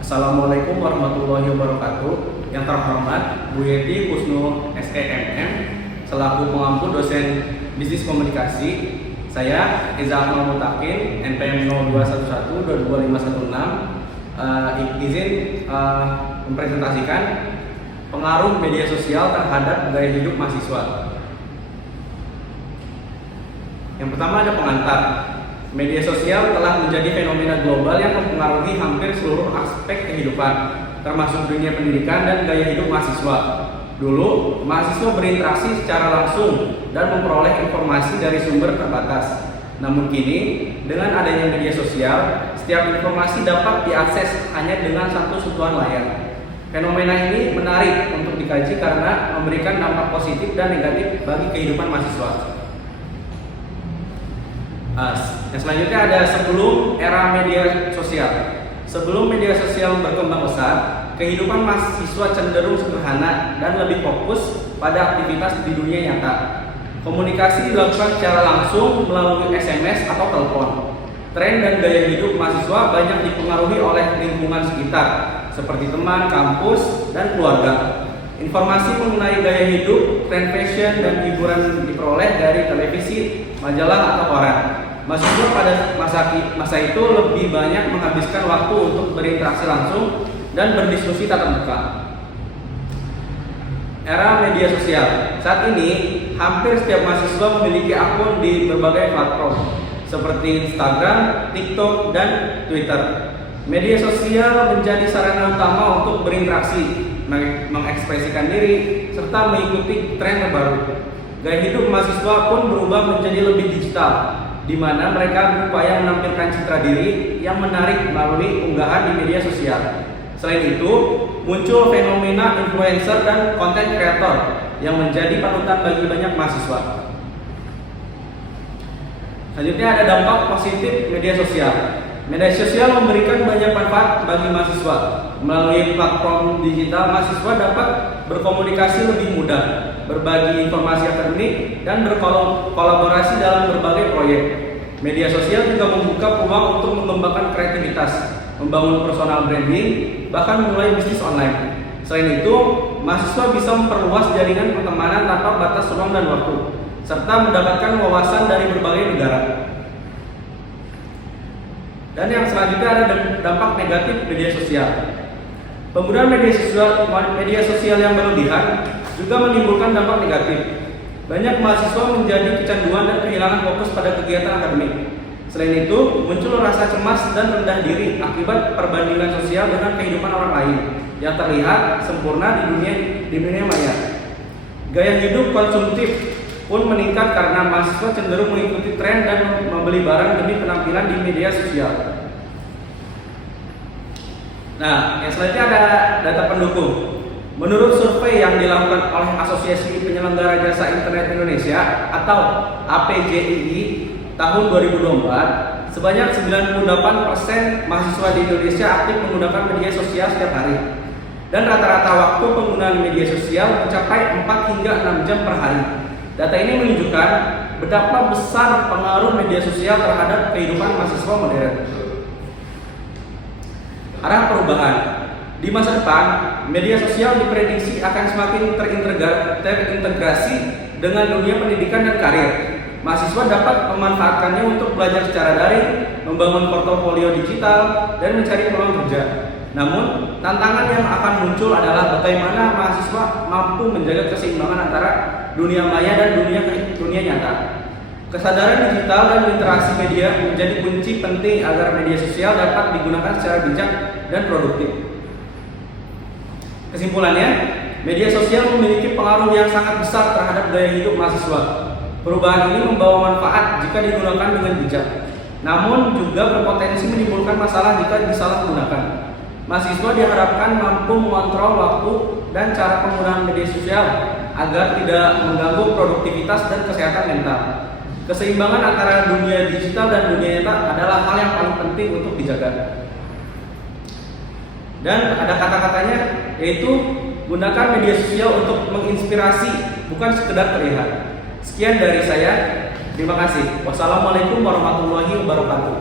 Assalamualaikum warahmatullahi wabarakatuh. Yang terhormat Bu Yeti Kusno SEMM selaku pengampu dosen bisnis komunikasi. Saya Eza Akmal Mutakin NPM 0211-22516 izin mempresentasikan pengaruh media sosial terhadap gaya hidup mahasiswa. Yang pertama ada pengantar. Media sosial telah menjadi fenomena global yang mempengaruhi hampir seluruh aspek kehidupan, termasuk dunia pendidikan dan gaya hidup mahasiswa. Dulu, mahasiswa berinteraksi secara langsung dan memperoleh informasi dari sumber terbatas. Namun kini, dengan adanya media sosial, setiap informasi dapat diakses hanya dengan satu sentuhan layar. Fenomena ini menarik untuk dikaji karena memberikan dampak positif dan negatif bagi kehidupan mahasiswa. Yang selanjutnya ada sebelum era media sosial. Sebelum media sosial berkembang besar, kehidupan mahasiswa cenderung sederhana dan lebih fokus pada aktivitas di dunia nyata. Komunikasi dilakukan secara langsung melalui SMS atau telepon. Tren dan gaya hidup mahasiswa banyak dipengaruhi oleh lingkungan sekitar, seperti teman, kampus, dan keluarga. Informasi mengenai gaya hidup, tren fashion, dan hiburan diperoleh dari televisi, majalah, atau koran. Mahasiswa pada masa itu lebih banyak menghabiskan waktu untuk berinteraksi langsung dan berdiskusi tatap muka. Era media sosial. Saat ini, hampir setiap mahasiswa memiliki akun di berbagai platform seperti Instagram, TikTok, dan Twitter. Media sosial menjadi sarana utama untuk berinteraksi, mengekspresikan diri, serta mengikuti tren terbaru. Gaya hidup mahasiswa pun berubah menjadi lebih digital, di mana mereka berupaya menampilkan citra diri yang menarik melalui unggahan di media sosial. Selain itu, muncul fenomena influencer dan content creator yang menjadi panutan bagi banyak mahasiswa. Selanjutnya ada dampak positif media sosial. Media sosial memberikan banyak manfaat bagi mahasiswa. Melalui platform digital, mahasiswa dapat berkomunikasi lebih mudah, berbagi informasi akademik, dan berkolaborasi dalam berbagai proyek. Media sosial juga membuka peluang untuk mengembangkan kreativitas, membangun personal branding, bahkan memulai bisnis online. Selain itu, mahasiswa bisa memperluas jaringan pertemanan tanpa batas ruang dan waktu, serta mendapatkan wawasan dari berbagai negara. Dan yang selanjutnya ada dampak negatif media sosial. Penggunaan media sosial yang berlebihan juga menimbulkan dampak negatif. Banyak mahasiswa menjadi kecanduan dan kehilangan fokus pada kegiatan akademik. Selain itu, muncul rasa cemas dan rendah diri akibat perbandingan sosial dengan kehidupan orang lain yang terlihat sempurna di dunia maya. Gaya hidup konsumtif pun meningkat karena mahasiswa cenderung mengikuti tren dan membeli barang demi penampilan di media sosial. Nah, yang selanjutnya ada data pendukung. Menurut survei yang dilakukan oleh Asosiasi Penyelenggara Jasa Internet Indonesia atau APJII tahun 2024, sebanyak 98% mahasiswa di Indonesia aktif menggunakan media sosial setiap hari. Dan rata-rata waktu penggunaan media sosial mencapai 4 hingga 6 jam per hari. Data ini menunjukkan betapa besar pengaruh media sosial terhadap kehidupan mahasiswa modern. Arah perubahan. Di masa depan, media sosial diprediksi akan semakin terintegrasi dengan dunia pendidikan dan karir. Mahasiswa dapat memanfaatkannya untuk belajar secara daring, membangun portofolio digital, dan mencari peluang kerja. Namun, tantangan yang akan muncul adalah bagaimana mahasiswa mampu menjaga keseimbangan antara dunia maya dan dunia nyata. Kesadaran digital dan literasi media menjadi kunci penting agar media sosial dapat digunakan secara bijak dan produktif. Kesimpulannya, media sosial memiliki pengaruh yang sangat besar terhadap gaya hidup mahasiswa. Perubahan ini membawa manfaat jika digunakan dengan bijak, namun juga berpotensi menimbulkan masalah jika disalahgunakan. Mahasiswa diharapkan mampu mengontrol waktu dan cara penggunaan media sosial agar tidak mengganggu produktivitas dan kesehatan mental. Keseimbangan antara dunia digital dan dunia nyata adalah hal yang paling penting untuk dijaga. Dan ada kata-katanya, yaitu gunakan media sosial untuk menginspirasi, bukan sekedar terlihat. Sekian dari saya. Terima kasih. Wassalamualaikum warahmatullahi wabarakatuh.